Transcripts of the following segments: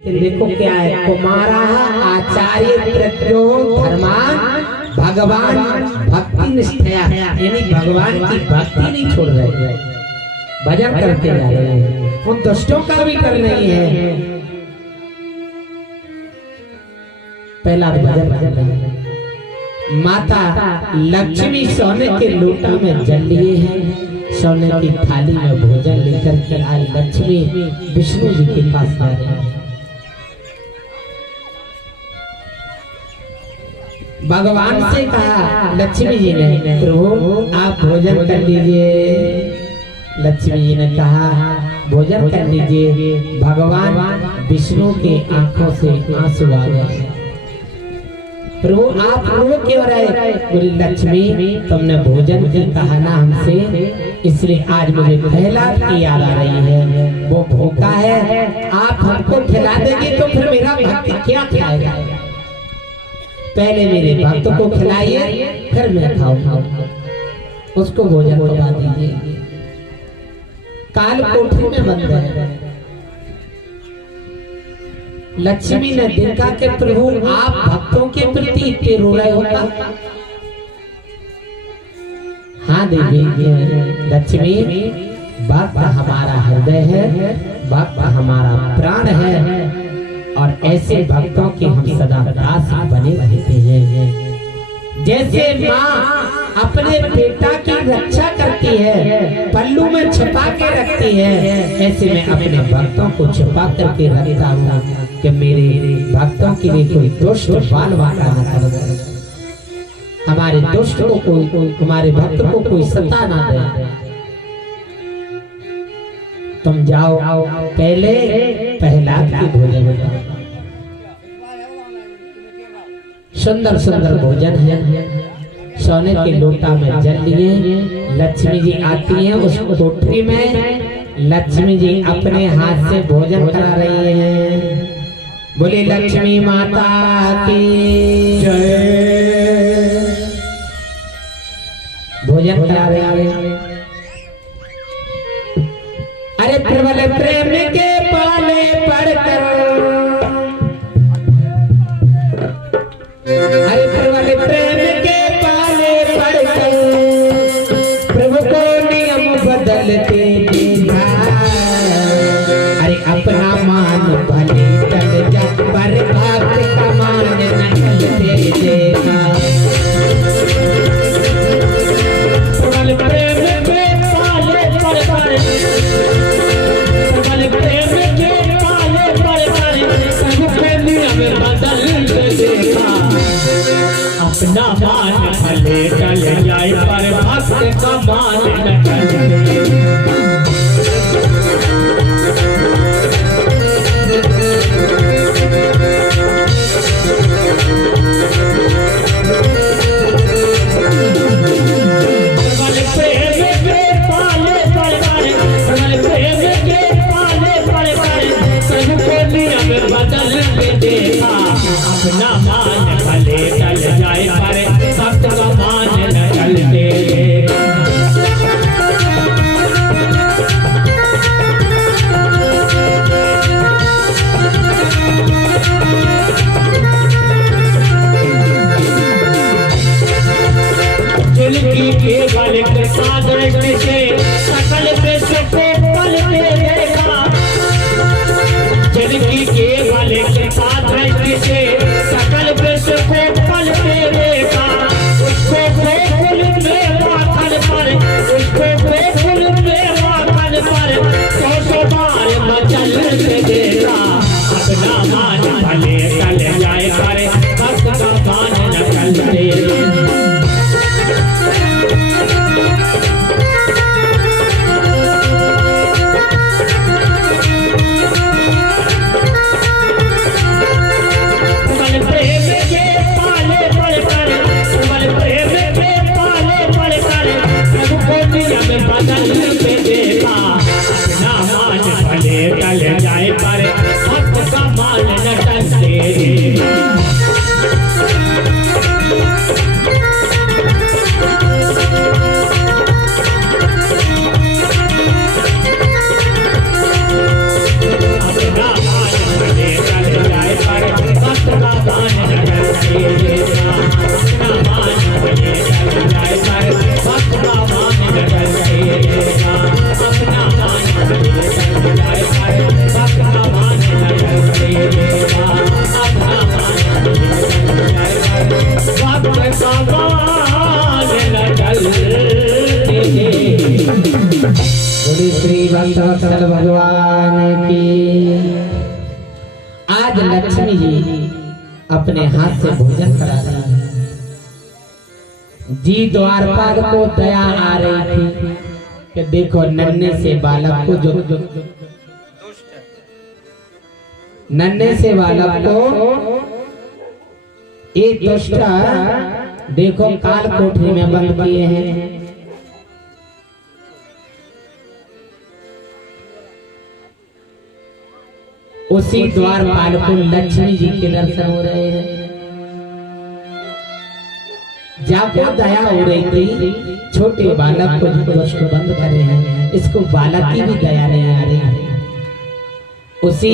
देखो क्या है, कुमारा आचार्य प्रत्यो धर्मान भगवान भक्ति निष्ठया, यानी भगवान की भक्ति नहीं छोड़ रहे, भजन करते जा रहे हैं, उन दुष्टों का भी कर रही है। पहला भजन कर रहे हैं। माता लक्ष्मी सोने के लोटा में जल लिए हैं, सोने की थाली में भोजन लेकर के आज लक्ष्मी विष्णु जी के पास आ रहे हैं। भगवान से कहा लक्ष्मी जी ने, प्रभु आप भोजन कर लीजिए। लक्ष्मी जी ने कहा भोजन कर लीजिए। भगवान विष्णु के आंखों से आंसू आ गए। प्रभु आप रो क्यों रहे? बोली लक्ष्मी तुमने भोजन की कहा ना हमसे, इसलिए आज मुझे पहला की याद आ रही है। वो भूखा है, आप हमको खिला देंगे तो फिर मेरा भक्त क्या खाएगा? पहले मेरे भक्त को खिलाइए फिर मैं खाऊंगा, उसको भोजन खिला दीजिए। काल कोठरी में बंद है। लक्ष्मी ने देखा कि प्रभु आप भक्तों के प्रति इतने रो रहे होता। हाँ देवी लक्ष्मी, भक्त हमारा हृदय है, भक्त हमारा प्राण है, और ऐसे भक्तों के हम सदा दास बने रहते हैं। जैसे माँ अपने बेटा की रक्षा करती है, पल्लू में छिपा के रखती है, ऐसे मैं अपने भक्तों को छिपा करके रखता हूँ कि मेरे भक्तों के लिए कोई दुष्ट बाल वाला ना करे, हमारे दुष्ट को कोई, हमारे भक्त को कोई सता ना दे। तुम जाओ पहले प्रहलाद की भोजन हो। सुंदर सुंदर भोजन है, सोने के लोटा में जल लिए। लक्ष्मी जी आती हैं उस कोठरी में, लक्ष्मी जी अपने हाथ से भोजन करा रही हैं। बोली लक्ष्मी माता की जय। भोजन करा रही है। अरे प्रबल प्रेम के पाले पड़कर, अरे प्रबल प्रेम के पाले पड़कर प्रभु को नियम बदलते देखा। अरे अपना मान भले चल जा, पर भक्त का मान न चलते देखा। प्रबल प्रेम के पाले पड़कर, प्रबल प्रेम के पाले पड़कर प्रभु को नियम बदलते देखा। अपना मान भले चल जाए, पर भक्त का मान न चलते। अपना मान भले चल जाए, पर भक्त का मान न चलते। जिंदगी के बल के सागर से सकल विश्व को पलटे देखा। जिंदगी के बल के सागर से सकल विश्व को पलटे देखा। उसको गोकुल में माखन पर, उसको गोकुल में माखन पर 100 बार मचल के देखा। अपना मान भले चल जाए, पर भक्त का मान न चलते। बदल के देखा। अपना मान भले चल जाए, पर भक्त का मान न चलते। आज लक्ष्मी जी अपने हाथ से भोजन करा रही है। जी द्वारपाल को दया आ रही थी कि देखो नन्हे से बालक को जो नन्हे से बालक को एक दुष्ट देखो काल कोठरी में बंद किए हैं। उसी द्वारपाल को लक्ष्मी जी के दर्शन हो रहे हैं। जाको दया हो रही थी, छोटे बालक को जो दुष्ट बंद करे हैं, इसको बालक की भी दया नहीं आ रही है। उसी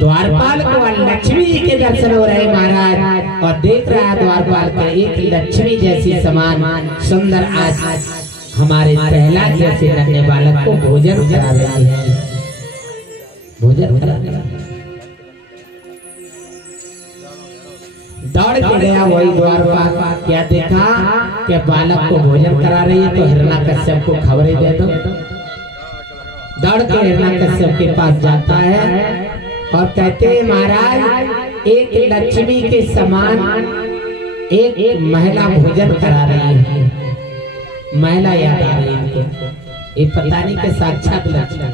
द्वारपाल को लक्ष्मी जी के दर्शन हो रहे महाराज, और देख रहा है द्वारपाल का एक लक्ष्मी जैसी समान सुंदर आज हमारे प्रहलाद जैसे नन्हे बालक को भोजन करा रही है। भोजन करा रही है। दौड़ के गया वही द्वारपाल, क्या देखा कि बालक को भोजन करा रही है, तो हिरण्याकश्यप को खबरें दे दो। दौड़ के हिरण्याकश्यप के पास जाता है और कहते हैं महाराज एक लक्ष्मी के समान एक महिला भोजन करा रही है। महिला याद आ रही है, ये पता नहीं कि साक्षात लक्ष्मी।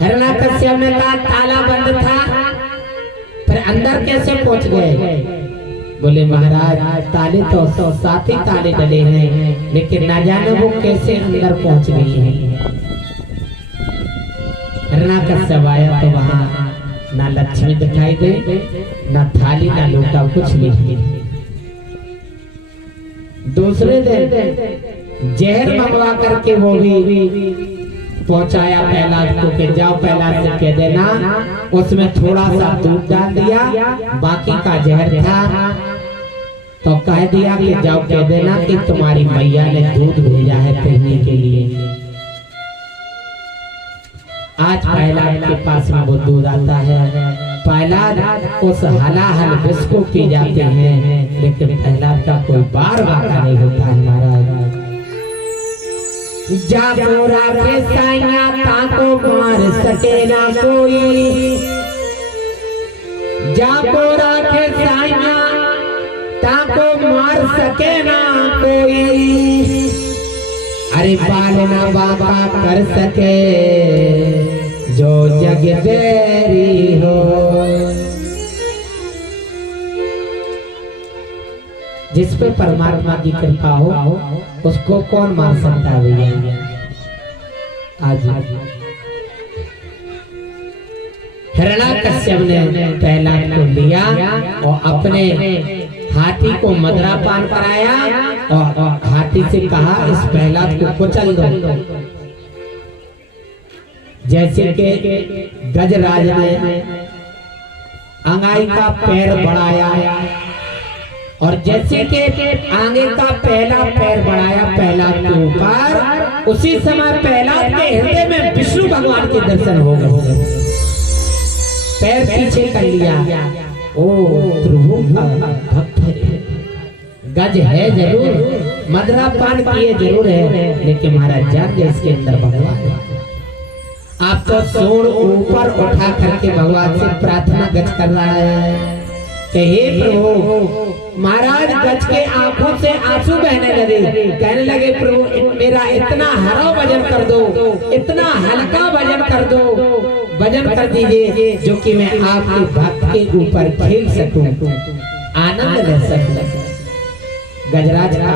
हिरण्याकश्यप ने कहा ताला बंद था, फिर अंदर कैसे पहुंच गए? बोले महाराज ताले तो 7 ही ताले डले हैं, लेकिन ना जाने वो कैसे अंदर पहुंच गई है। हिरण्याकश्यप आया तो वहां ना लक्ष्मी दिखाई दे, ना थाली ना लोटा, कुछ नहीं। दूसरे दिन जहर मंगवा करके वो भी पहुंचाया प्रहलाद को कि जाओ प्रहलाद से कह देना उसमें थोड़ा सा दूध डाल दिया, बाकी का जहर था, तो कह दिया कि जाओ कह देना कि तुम्हारी मैया ने दूध भेजा है पीने के लिए। आज प्रहलाद के पास में वो दूध आता है। प्रहलाद उस हलाहल विष को पी जाते हैं, लेकिन प्रहलाद का कोई बार वाका नहीं होता है महाराज। जाको राखे साइया ताको मार सके ना कोई, जाको राखे साइया ताको मार सके ना कोई। अरे पालना बाबा कर सके जो जग बैरी हो। जिस पे परमात्मा की कृपा हो उसको कौन मार सकता है भैया? आज हिरण्याकश्यप ने प्रहलाद को लिया और अपने हाथी को मदरा पान कराया और हाथी से कहा इस प्रहलाद को कुचल दो। जैसे कि गजराज ने अंगाई का पैर बढ़ाया, और जैसे कि आगे का पहला पैर बढ़ाया प्रहलाद के ऊपर, उसी समय प्रहलाद के हृदय में विष्णु भगवान के दर्शन हो गए। पैर पीछे कर लिया, ओ प्रभु का भक्त है, गज है जरूर, मदरा पान किए जरूर है, लेकिन महाराज जान इसके अंदर भगवान है। आप तो सोड़ ऊपर उठा करके भगवान से प्रार्थना गज कर रहा है कि हे प्रभु। महाराज गज के आंखों से आंसू बहने लगे, कहने लगे प्रभु मेरा इतना हरा वजन कर दो, इतना हल्का वजन कर दो, वजन कर दीजिए जो कि मैं आपके भक्त के ऊपर खेल सकूं, आनंद ले सकूं। गजराज का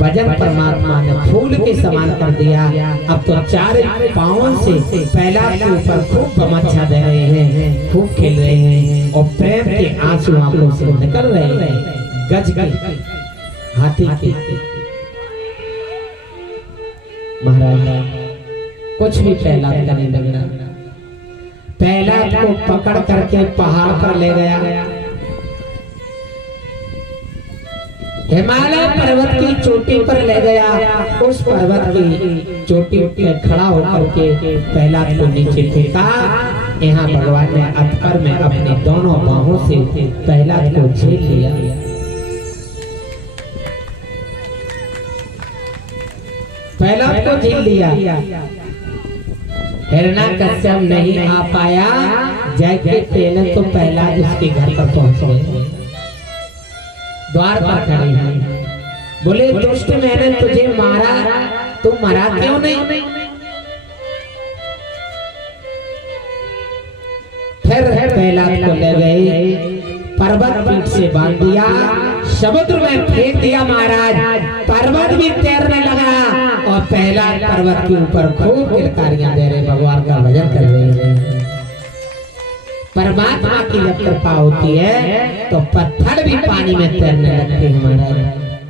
वजन परमात्मा ने फूल के समान कर दिया। अब तो 4 पांवों से प्रहलाद के ऊपर खूब गमछा दे रहे हैं, खूब खेल रहे हैं, और प्रेम के आंसू आंखों से निकल रहे हैं। गज के हाथी के महाराज कुछ भी प्रहलाद का नहीं लगना। प्रहलाद को पकड़ करके पहाड़ पर ले गया, हिमालय पर्वत की चोटी पर ले गया। उस पर्वत की चोटी पे खड़ा होकर के प्रहलाद को नीचे फेंका। यहाँ भगवान ने अधपर में अपनी दोनों बाहों से प्रहलाद को झेल लिया। प्रहलाद को झेल लिया। हिरण्याकश्यप नहीं आ पाया, जैसे पहले तो पहला उसके घर पर पहुंचे, द्वार पर खड़े हैं। बोले दुष्ट मैंने तुझे मारा, तू मरा क्यों नहीं? फिर पहला को ले गए, पर्वत पीठ से बांध दिया, समुद्र में फेंक दिया महाराज। पर्वत भी तैरने लगा और पहला पर्वत के ऊपर खूब किलकारियां दे रहे, भगवान का भजन कर रहे हैं। परमात्मा की जब कृपा होती है तो पत्थर भी पानी में तैरने लगते हैं महाराज,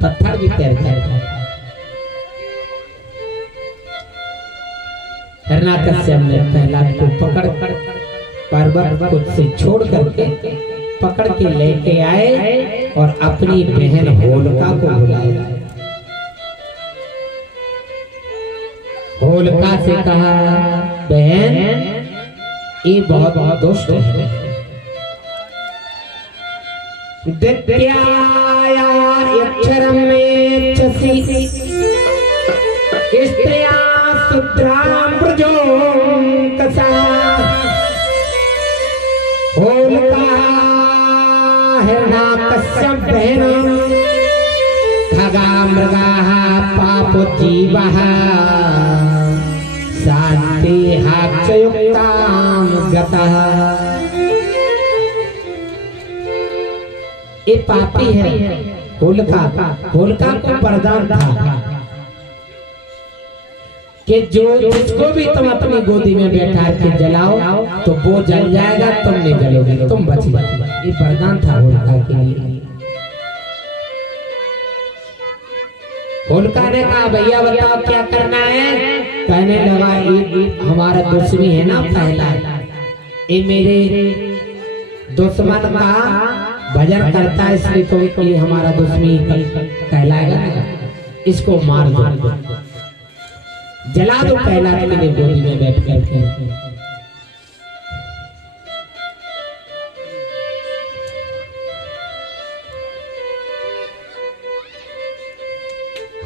पत्थर भी तैरते हैं। हिरण्याकश्यप ने पहला को पकड़ पर्वत को से छोड़ करके पकड़ के लेके आए और अपनी बहन होलिका को बुलाया। होलिका से कहा, बहन ये बहुत दुष्ट है, अक्षरम में चसी स्त्रिया शुद्राम ब्रजो कसा। होलिका हिरण्याकश्यप बहन खगा मृगा पाप जीवः शांति हाक्षयुक्ताम गतः। ये पापी है होलिका को वरदान था कि जो जिसको भी तुम अपनी गोदी में बैठा के जलाओ तो वो जल जाएगा, तुम नहीं जलोगे, तुम बच जाओगे। ये वरदान था होलिका के लिए। होलिका ने कहा, भैया बताओ क्या करना है? कहने लगा, ये हमारा दुश्मनी है ना पहला, ये मेरे दुश्मन का भजन करता है, इसलिए तो ये हमारा दुश्मनी कहलाएगा, इसको मार दो, जला दो पहला के लिए गोदी में बैठ करके।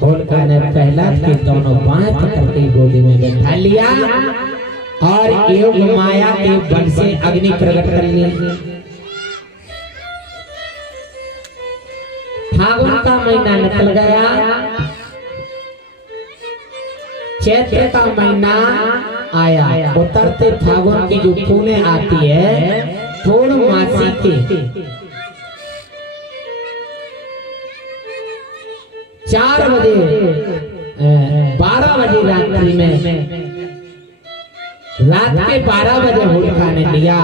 होलिका ने पहला के दोनों बाएं पकड़ के गोदी में बैठा लिया और योग माया के बल से अग्नि प्रकट कर ली। फागुन का महीना निकल गया, चैत्र का महीना आया। उतरते फागुन की जो पूर्णिमा आती है, पूर्णमासी के 4 बजे 12 बजे रात्रि में, रात के 12 बजे होलिका ने लिया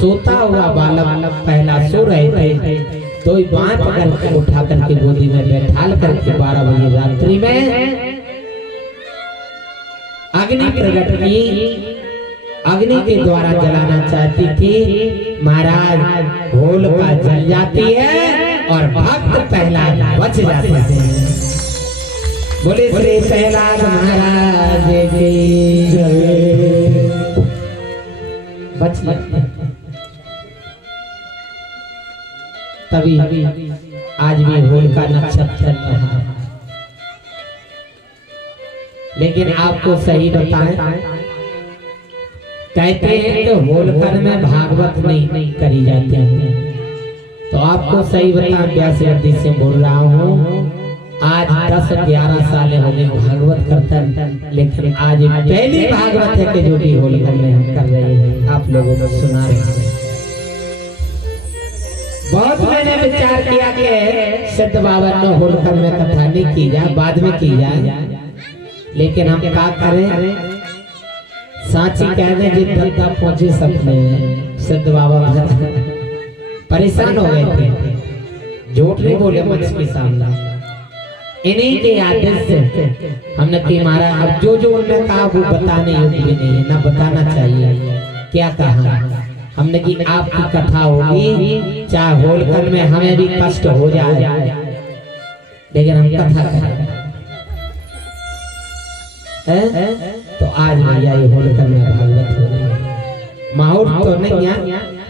सोता हुआ बालक, पहला सो रहे थे तो बाएं पकड़ के उठा करके गोदी में बैठाल करके 12 बजे रात्रि में अग्नि प्रकट की। अग्नि के द्वारा जलाना चाहती थी, महाराज होलिका जल जाती है और भक्त प्रहलाद बच जाते हैं। बोले श्री प्रहलाद महाराज की जय। बच तभी आज भी होलिका नक्षत्र चल रहा है। लेकिन आपको सही बताएं, कहते हैं कि होलिका में भागवत नहीं करी जाती है, तो आपको सही बताएं, व्यास अवधि से बोल रहा हूँ। आज 10-11 साल हो गए भागवत करते, लेकिन आज पहली भागवत है कि जो भी होलिका में हम कर रहे हैं, आप लोगों को सुना रहे हैं। बहुत मैंने विचार किया कि सिद्ध बाबा ने होलिका में कथा नहीं की जाए, बाद में की जाए, लेकिन हम क्या करें, साची कहने जी दद्दा पहुंचे सपने। सिद्ध बाबा परेशान हो गए थे, झूठ नहीं बोले मंच के सामने। इन्हीं के आदेश से हमने कि महाराज अब जो उन्होंने कहा वो बताने योग्य भी नहीं है, ना बताना चाहिए। क्या कहा हमने कि आपकी कथा होगी, चाहे होलिका में हमें भी कष्ट हो जाए, लेकिन हम कथा करें। तो आज भैया ये होलिका में भागवत हो रही है, मुहूर्त तो नहीं है,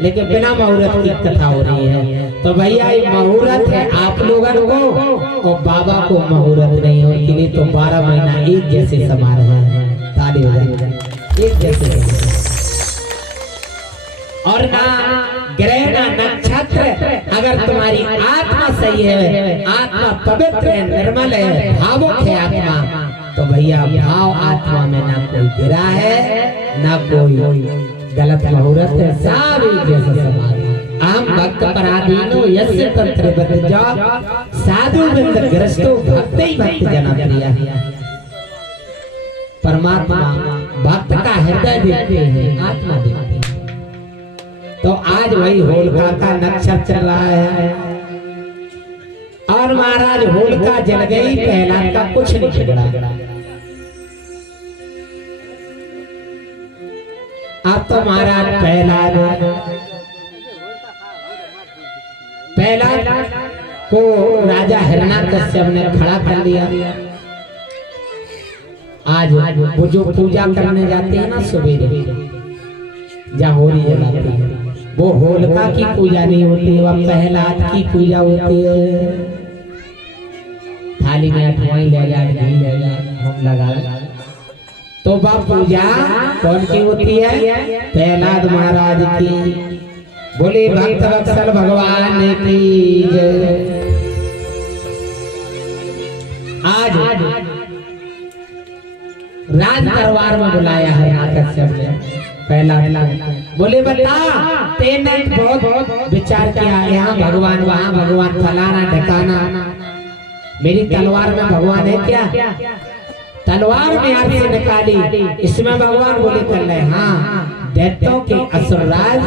लेकिन बिना मुहूर्त की कथा हो रही है। तो भैया ये मुहूर्त है आप लोगों को, और बाबा को मुहूर्त नहीं है, उनके लिए तो 12 महीना एक जैसे समारोह है। ताली बजाइए। एक जैसे और ना ग्रह ना नक्षत्र। अगर तुम्हारी आत्मा सही है, आत्मा पवित्र है, निर्मल है, भावुक है आत्मा, तो भैया भाव आत्मा में ना कोई गिरा है ना कोई गलत मुहूर्त है, सब एक जैसा समान। आम भक्त पराधीनो यस्य तंत्र बद्ध साधु बिंद ग्रस्तो भक्त ही भक्त जना प्रिय। परमात्मा भक्त का हृदय देखते हैं, आत्मा देखते हैं। तो आज वही होलिका का नक्षत्र चल रहा है और महाराज होलिका जल गई, प्रहलाद का कुछ नहीं बिगड़ा। अब तो महाराज प्रहलाद को राजा हिरण्याकश्यप ने खड़ा कर दिया। आज वो जो पूजा करने जाते हैं ना सवेरे, जहाँ होली जलाते हैं, वो होलिका की पूजा नहीं होती, वह प्रहलाद की पूजा होती है। थाली में अठवाई ले जा, घी ले जा, हम लगा, तो वह पूजा कौन की होती है? प्रहलाद महाराज की। बोले भक्त वत्सल भगवान की जय। आज राज दरबार में बुलाया है हिरण्याकश्यप ने प्रहलाद। बोले बता, तेने बहुत विचार किया, यहाँ भगवान वहाँ भगवान, फलाना ढकाना, मेरी तलवार में भगवान है क्या? तलवार में आगे से निकाली, इसमें भगवान बोले कर ले। हाँ, दैत्यों के असुरराज,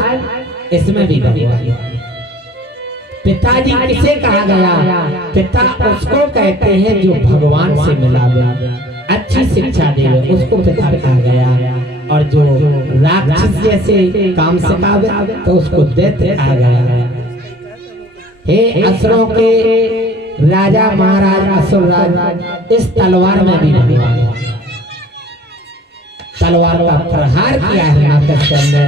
इसमें भी भगवान। पिताजी किसे कहा गया? पिता उसको कहते हैं जो भगवान से मिला हुआ, अच्छी शिक्षा देवे, उसको पिता कहा गया। और जो राक्षस जैसे काम सिखावे तो उसको दैत्य कहा गया। हे असुरों के राजा महाराज असुरराज, इस तलवार में भी भगवान। तलवार का प्रहार किया है हिरण्याकश्यप ने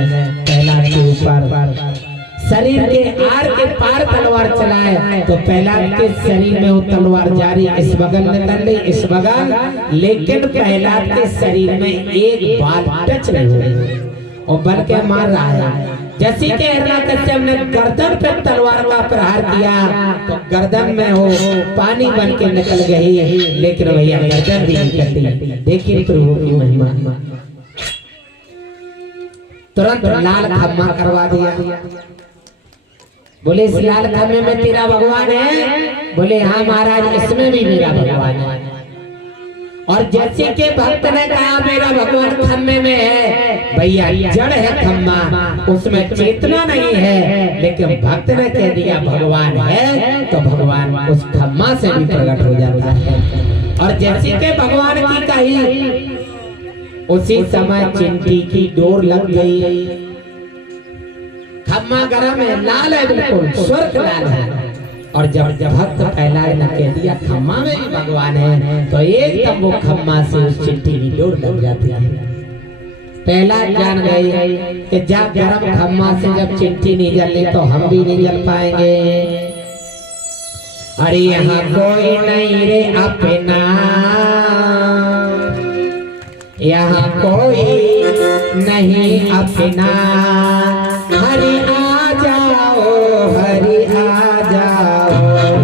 प्रहलाद के ऊपर। शरीर के आर के पार तलवार चलाए तो प्रहलाद के शरीर में वो तलवार जारी इस बगल निकल गई, इस बगल, लेकिन प्रहलाद के शरीर में एक बाल टच नहीं हुई और बल के मार रहा है। जैसे कि हिरण्याकश्यप ने गर्दन पे तलवार का प्रहार किया तो गर्दन में हो पानी बन के निकल गई, लेकिन भैया गर्दन भी निकलती। देखिए प्रभु की महिमा। तुरंत लाल खम्मा करवा दिया। बोले इस लाल खम्मे में तेरा भगवान है? बोले हाँ महाराज, इसमें भी मेरा भगवान है। और जैसे के भक्त ने कहा मेरा भगवान खम्मे में है, भैया जड़ है खम्मा, उसमें चेतना नहीं है, लेकिन भक्त ने कह दिया भगवान है तो भगवान उस खम्मा से भी प्रकट हो जाता है। और जैसे के भगवान की कही, उसी समय चिंटी की डोर लग गई। खम्मा गरम है, लाल है, बिल्कुल स्वर्ग लाल है। और जब भक्त प्रहलाद ने कह दिया खम्मा में भी भगवान है, तो एकदम वो खम्मा से उस चिंटी की डोर लग जाती है। प्रहलाद जान गए कि जब गरम खम्मा से जब चिंटी नहीं जली तो हम भी नहीं जल पाएंगे। अरे यहाँ कोई नहीं रे अपना, यहाँ कोई नहीं अपना, हरि आ जाओ, हरि आ जाओ,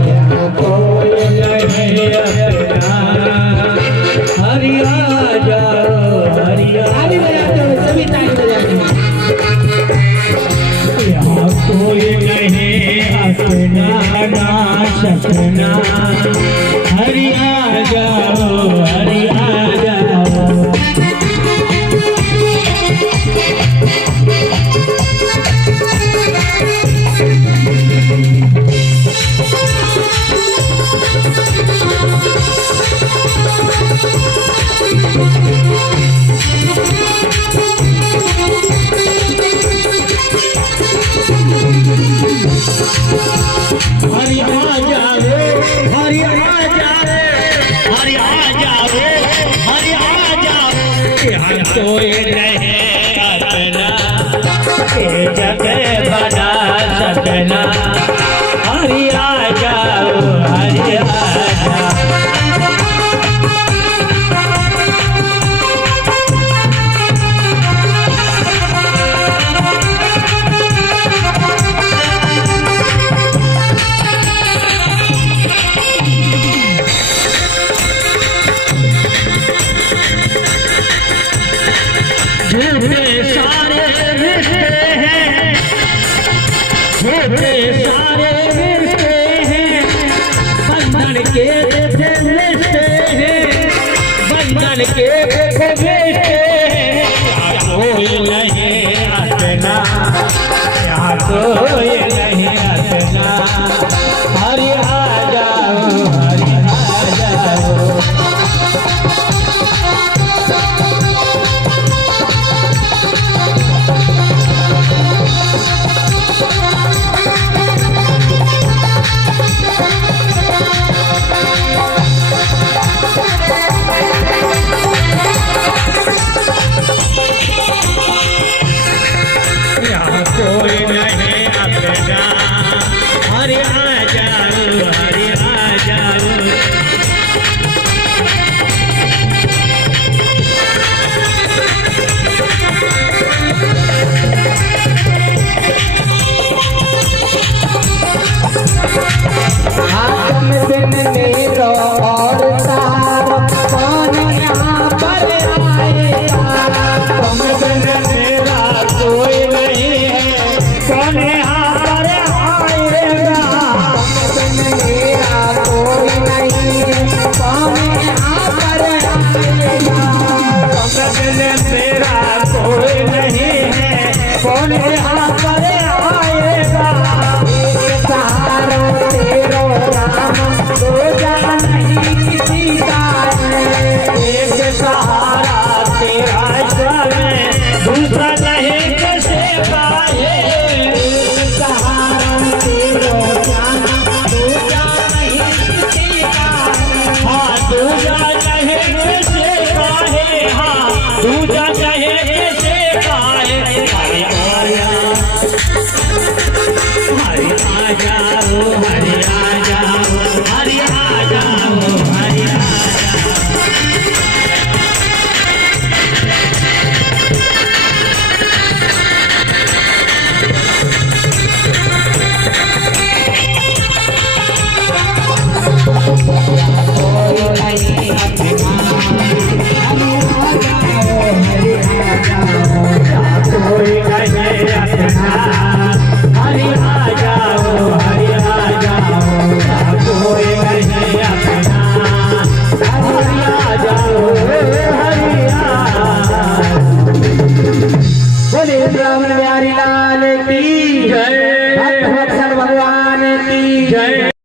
यहाँ कोई नहीं अपना, हरि आ जाओ, हरि आ जाओ। सभी ताली बजाते हैं। यहाँ कोई नहीं अपना ना सपना, हरि आ जाओ, हरि आ जाओ। हरि आ जाओ, हरि आ जाओ, हरि आ जाओ, हरि आ जाओ। यहाँ कोई नहीं अपना, ये जगह बना सकना, हरि आ जाओ, हरि आ जाओ। छोटे सारे रिश्ते हैं बंधन के